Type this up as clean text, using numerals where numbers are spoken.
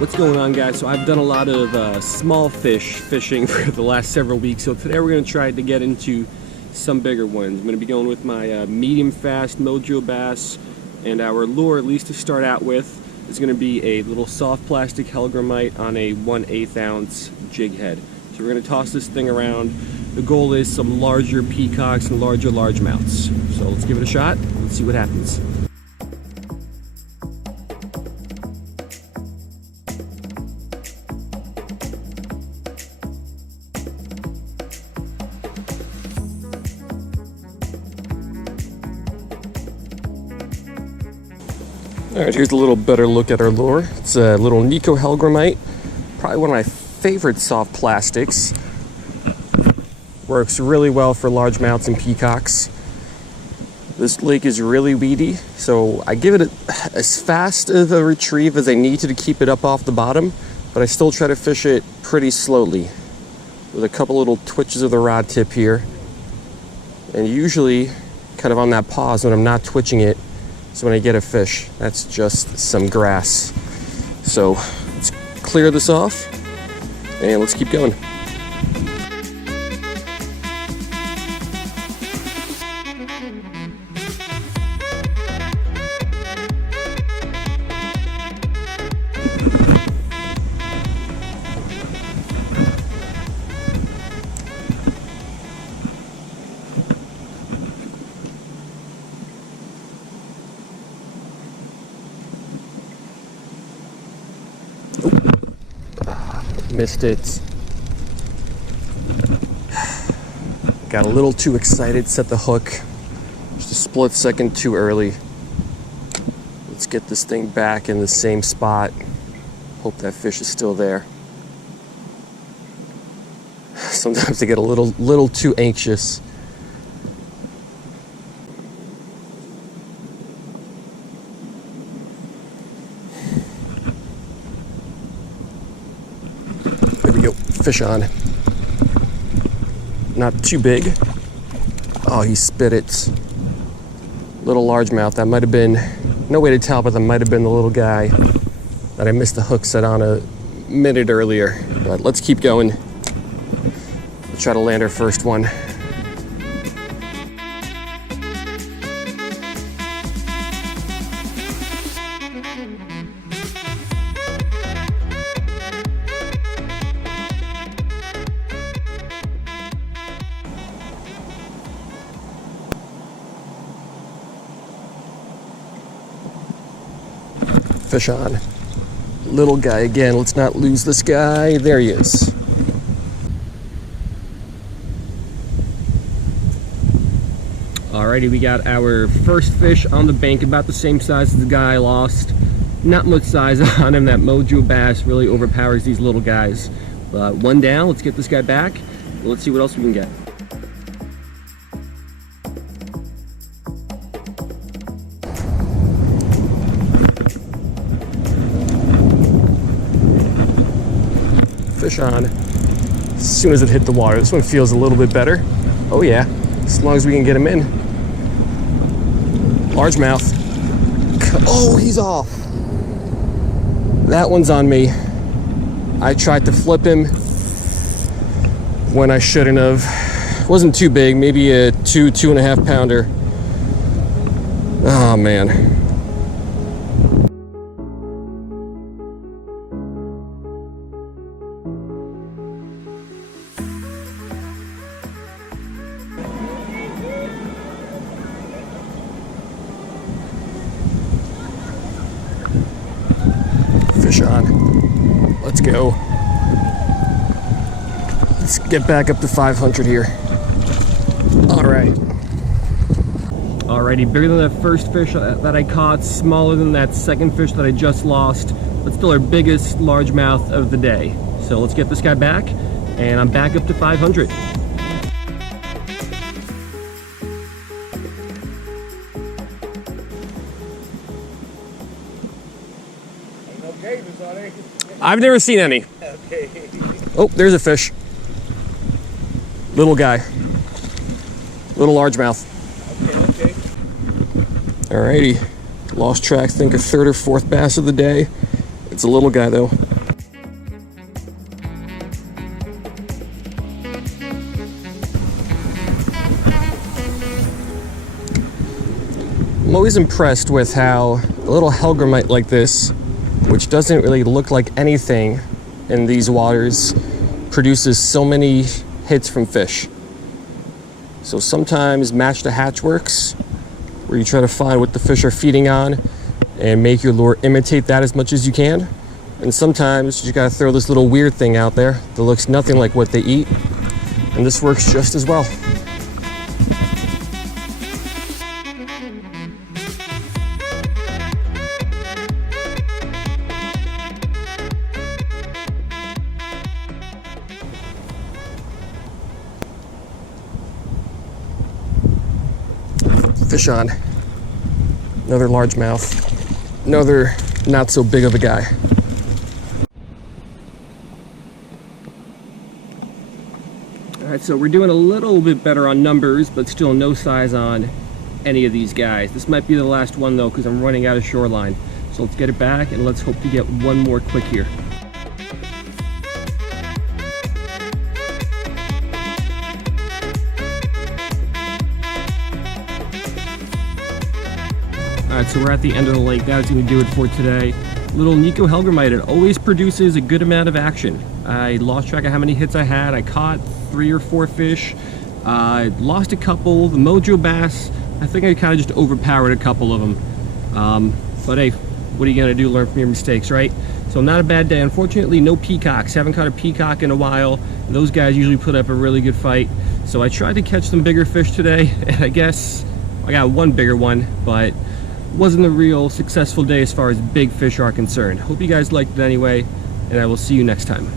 What's going on, guys? So I've done a lot of small fish fishing for the last several weeks, so today we're going to try to get into some bigger ones. I'm going to be going with my medium fast mojo bass, and our lure, at least to start out with, is going to be a little soft plastic Hellgrammite on a 1/8 ounce jig head. So we're going to toss this thing around. The goal is some larger peacocks and larger largemouths. So let's give it a shot. Let's see what happens. Alright, here's a little better look at our lure. It's a little Nikko Hellgrammite, probably one of my favorite soft plastics. Works really well for largemouths and peacocks. This lake is really weedy, so I give it as fast of a retrieve as I need to keep it up off the bottom, but I still try to fish it pretty slowly with a couple little twitches of the rod tip here, and usually kind of on that pause when I'm not twitching it. So when I get a fish, that's just some grass. So let's clear this off and let's keep going. Missed it. Got a little too excited, set the hook just a split second too early. Let's get this thing back in the same spot. Hope that fish is still there. Sometimes I get a little too anxious. There we go, fish on. Not too big. Oh, he spit it. Little largemouth. That might have been, no way to tell, but that might have been the little guy that I missed the hook set on a minute earlier. But let's keep going. Let's try to land our first one. Fish on. Little guy again. Let's not lose this guy. There he is. Alrighty, we got our first fish on the bank, about the same size as the guy I lost. Not much size on him. That mojo bass really overpowers these little guys. One down. Let's get this guy back. Let's see what else we can get. Fish on as soon as it hit the water. This one feels a little bit better. Oh yeah, as long as we can get him in. Largemouth. Oh, he's off. That one's on me. I tried to flip him when I shouldn't have. Wasn't too big, maybe a 2.5 pounder. Oh man. Fish on. Let's go. Let's get back up to 500 here. All right. Alrighty, bigger than that first fish that I caught, smaller than that second fish that I just lost, but still our biggest largemouth of the day. So let's get this guy back, and I'm back up to 500. I've never seen any. Okay. Oh, there's a fish. Little guy. Little largemouth. Okay. Alrighty. Lost track, think a third or fourth bass of the day. It's a little guy though. I'm always impressed with how a little Hellgrammite like this, which doesn't really look like anything in these waters, produces so many hits from fish. So sometimes match the hatch works, where you try to find what the fish are feeding on and make your lure imitate that as much as you can. And sometimes you gotta throw this little weird thing out there that looks nothing like what they eat, and this works just as well. Fish on. Another largemouth. Another not so big of a guy. Alright, so we're doing a little bit better on numbers, but still no size on any of these guys. This might be the last one though, because I'm running out of shoreline. So let's get it back and let's hope to get one more quick here. Alright, so we're at the end of the lake. That's going to do it for today. Little Nikko Hellgrammite, it always produces a good amount of action. I lost track of how many hits I had. I caught 3 or 4 fish. I lost a couple. The Mojo bass, I think I kind of just overpowered a couple of them. But hey, what are you going to do? Learn from your mistakes, right? So not a bad day. Unfortunately, no peacocks. Haven't caught a peacock in a while. Those guys usually put up a really good fight. So I tried to catch some bigger fish today, and I guess I got one bigger one, but wasn't a real successful day as far as big fish are concerned. Hope you guys liked it anyway, and I will see you next time.